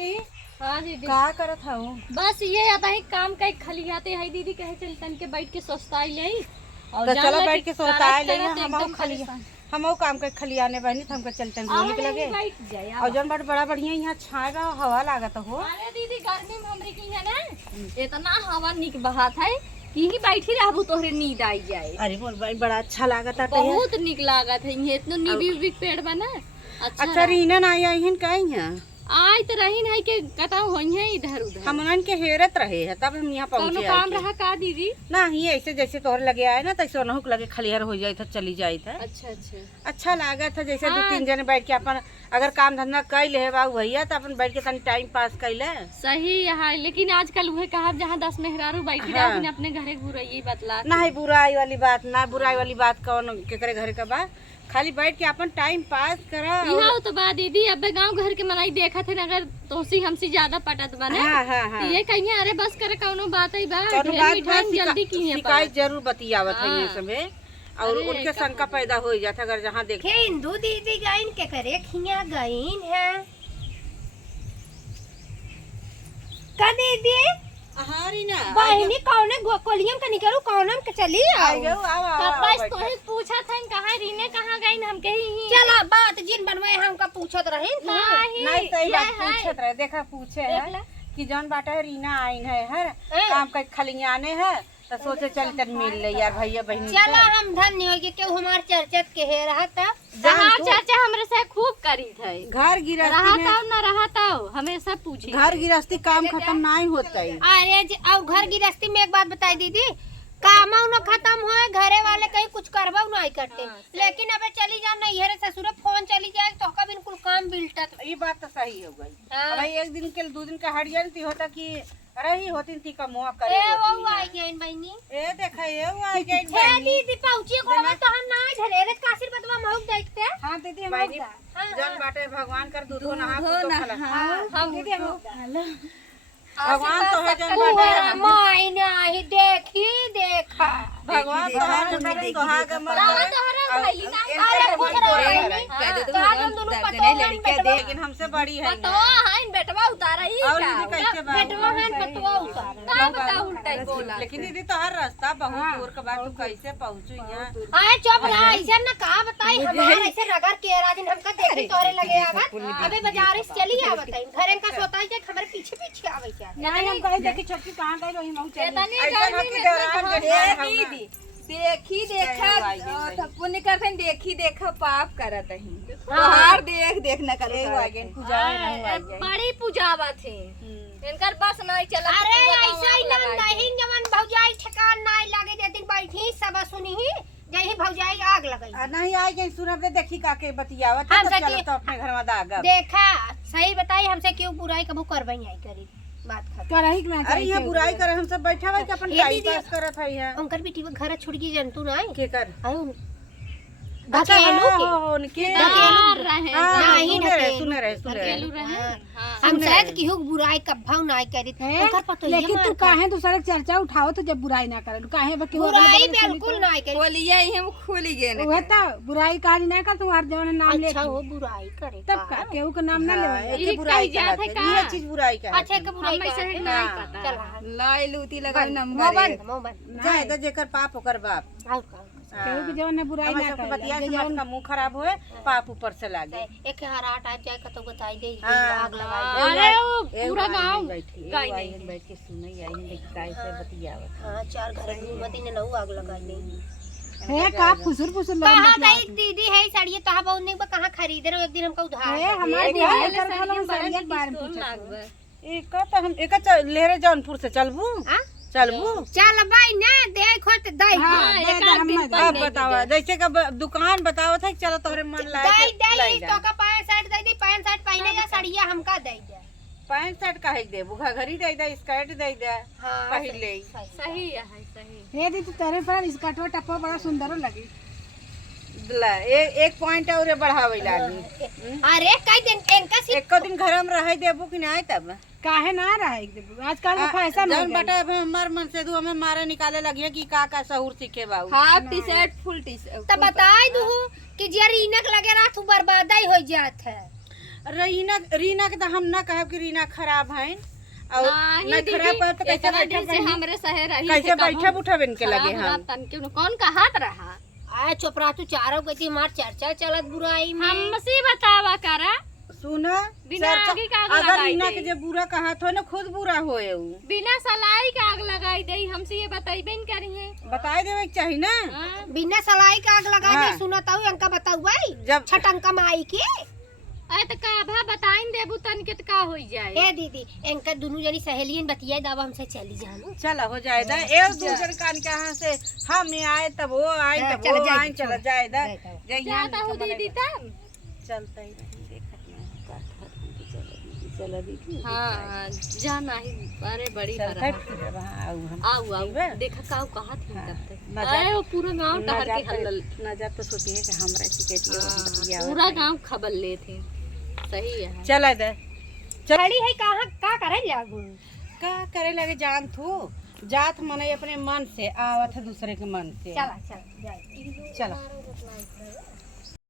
हाँ दीदी का करत हूँ। बस ये आता है काम का खलियाते है दीदी कहे चल तन के बैठ के सोचताई ले और तो जान चलो ला बैठ कि के सोचताई ले करत हम एकदम खलिया परेशान। हम काम के खलियाने बहनी तो हमको चलते घूमने के लगे बैठ जाए और जौन बड़ा बढ़िया यहाँ छाएगा हवा लागत हो। अरे दीदी गर्मी में हमरे की है ना इतना हवा निक बहात है कि ही बैठी रहबू तोहरे नींद आई जाए। अरे बोल भाई बड़ा अच्छा लागत है। बहुत निक लागत है ये इतना नीबी उबी पेड़ बना अच्छा रीना ना आई हिन कहीं है आई तो रही नहीं के कता होई है इधर उधर हम उनन के हेरत रहे है तब हम यहाँ कौनो पहुँचे काम रहा का दीदी ना ही ऐसे जैसे तोहर लगे आए ना तैसे ओनहुक लगे खलिहर हो जाए था चली जाए था। अच्छा अच्छा अच्छा लागत है जैसे हाँ। 2-3 जने बैठ के अपन अगर काम धंधा कर ले बाबू भैया तो अपन बैठ के तनी टाइम पास कर ले। सही है लेकिन आजकल वह कहा जहाँ 10 मेहरारू बैठी हाँ। रहे अपने घरे घुरई बतला ना है बुराई वाली बात ना बुराई वाली बात कौन केकरे घर का बा खाली बैठ के अपन टाइम पास करा। यहाँ तो बा दीदी अब गांव घर के मनाई देखा थे अगर तोसी हमसे ज्यादा पटत बने हाँ हाँ हाँ तो ये कहीं अरे बस करे कौनो बात ही बा कौनो ढेर बात मिठाई जल्दी की है शिकायत जरूर बतियावत है ये हाँ। सबे और अरे उनके शंका पैदा हो जाता अगर जहाँ देखे हिंदू दीदी गाइन के करे खिया गाइन है का दीदी हारी ना बहनी कौने कोलियम का निकलू कौनम के चली आई गयो आओ बस तो ही पूछा था कहाँ रीने कहाँ गई हम कही ही चला बात जिन बनवाए हमका पूछत रही नहीं सही बात पूछत रहे देखा पूछे है कि जौन बाटा रीना आइन है हर काम का खलियाने है तो सोचे चल तन मिल ले यार भैया बहनी चला हम धन्य हो के हमार चर्चत के है रहा था जहाँ चाचा हमरे से खूब करी थे घर गिरस्ती रहा में था न रहा था हमेशा पूछी घर गिरस्ती काम खत्म नहीं होता है। अरे और घर गृहस्थी में एक बात बताई दीदी काम न खत्म हो घरे वाले कहीं कुछ करबा नहीं करते लेकिन अबे चली जा नहीं है ससुर फोन चली जाए तो का बिल्कुल काम बिल्टा ये बात तो सही हो गई। हाँ। भाई एक दिन के 2 दिन का हट जानती होता कि रही होती थी का मुआ करे ए वो होती है। आई गई बहनी ए देखा ये वो आई गई हे बहनी। दीदी पहुंची को में तो हम ना झले रे कासिर बतवा महक देखते हाँ दीदी हम बहनी जन बाटे भगवान कर दूध नहा तो खला हम दीदी हम भगवान तो है जन बाटे माई नहीं देखी देखा भगवान तो है सुहाग मर अरे पूछ रहे तो हम दोनों पतो लेकिन हमसे बड़ी है तो हाइन बेटवा उतारा ही और दीदी कैसे बेटवा है पतवा उतार का बता उल्टा ही बोला लेकिन दीदी तो हर रास्ता बहुत दूर का बात तू कैसे पहुंचू यहाँ आए चुप रहा ऐसे ना का बताई हमार ऐसे रगड़ के राजिन हमका देखे तोरे लगे आवत अबे बाजार से चली आवत है घरे का सोताई के खबर पीछे पीछे आवे जा नहीं हम कहीं देखी छोटकी कहाँ गई रही हम चली इतनी ऐसा गर्मी हकी में दौरान जब दीदी देखी देखा पुण्य करते देखी देखा पाप करत ही बाहर देख देख न करे पूजा नहीं आई बड़ी पूजावा थी इनकर बस नहीं चला अरे ऐसा ही ना नहीं जवन भौजाई ठिकान नहीं लागे जे दिन बैठी सब सुनी ही जही भौजाई आग लगई नहीं आई गई सुनब दे देखी का के बतियावत हम तो सकी- चलो तो अपने घर में दागा देखा सही बताई हमसे क्यों बुराई कबू करबई आई करी बात खत्म करही ना अरे ये बुराई करे हम सब बैठा हुआ कि अपन ये टाइम दीदी- पास करत है यहाँ उनकर बेटी वो घर छोड़ के जंतु ना आई के कर आयो अच्छा ढकेलू के उनके मार रहे नहीं सुने रहे ढकेलू रहे हम शायद की हो बुराई कब्भाव ना करी उनकर पतो लेकिन तू काहे दूसरे की चर्चा उठाओ तो जब बुराई ना करे काहे बकी बुराई बिल्कुल ना करी बोलिए हम खुली गए न वो तो बुराई कहानी ना कर तुम्हारे जवान नाम ले अच्छा वो बुराई करे तब का केहू का नाम ना ले ये बुराई जात है का? ये चीज बुराई का अच्छा के बुराई हमें से करे नहीं पता चल लाई लूती लगा नंबर मोबाइल जाए तो जेकर पाप ओकर बाप आउ का केहू के जवान बुराई हमारे ना सबके करे बतिया समाज का मुंह खराब होए पाप ऊपर से लागे एक हरा टाइप जाए कतो बताई दे हाँ। आग लगाई अरे वो पूरा गांव बैठी गाय आई नहीं बैठ के सुनई आई देखी कैसे बतियावत हां चार घर घूमती ने लहू आग लगाई नहीं है का फुसुर फुसुर लोग कहां गई दीदी है साड़ी तो बहुत नहीं कहां खरीदे रहो एक दिन हमका उधार है हमारे एक दिवाली है, कर खालो साड़ी एक बार पूछे एक तो हम एक लेरे जौनपुर से चलबू हां चलबू चल भाई ना देखो तो दई हां दे दे हम अब बताओ जैसे का दुकान बताओ था चलो तोहरे मन लाए दई दई तो का पैंट शर्ट दई दे पैंट शर्ट पहने या साड़िया हमका दई दे पैंट शर्ट काहे दे बुघा घरी दे दे स्कर्ट दे दे हां पहले सही है सही हे दी तो तेरे पर इसका टप्पा बड़ा सुंदर लगी एक पॉइंट और बढ़ावे लागी अरे कई दिन इनका सिर्फ एको दिन घर में रह देबू कि नहीं तब काहे ना रहा एकदम आजकल का फैशन हो जौन गया बटा हमार मन से हमें मारे निकाले लगी कि का सहूर सीखे बाऊ half T shirt full T shirt तो बताई दू कि जरी इनक लगे रहा तू बर्बादी हो जात है रीना रीना के तो हम ना कहब कि रीना खराब है और नहीं ना खराब दीदी, कर तो कैसे इतना बैठा दिन से हमरे शहर रही कैसे बैठा उठा बन के लगे खराब हम तन के कौन कहात रहा आए चोपड़ा तू चारों गति मार चर्चा चलत बुराई में हमसे बतावा करा सुना बिना चर्चा- आगे का आग अगर लगाई रीना दे। के जब बुरा कहा तो ना खुद बुरा होए उ बिना सलाई का आग लगाई दे हमसे ये बताइबे न करिए बताए देवे के चाहिए ना हाँ? बिना सलाई का आग लगा हाँ। दे सुनत हूँ अंका बताऊ भाई जब छटंका माई के अरे तो का भा बताइन देबू तन के तो का होई जाए ए दीदी इनका दोनों जनी सहेलियन बतिया दावा हमसे चली जानो चला हो जाएगा एक दूसरे कान के यहाँ से हम आए तब वो आए हाँ, तब चला वो जाएगी, आए चला जाएगा जाएगा। जाता हूँ दीदी तब चलता ही नहीं देखत नहीं का चला दीदी हाँ जाना ही अरे बड़ी चलता बड़ा फिर वहाँ आऊ हम आओ आओ ठीक बा? देखा का कहा थी हाँ, तब तक मजा- अरे वो पूरा गांव टहर के हल्लल नजर तो सोची है कि हमरा टिकट हाँ, पूरा गांव खबर ले थे सही है चला दे खड़ी है कहाँ का करे लागू का करे लगे जान थू जात मने अपने मन से आवत है दूसरे के मन से चला चला जाए चला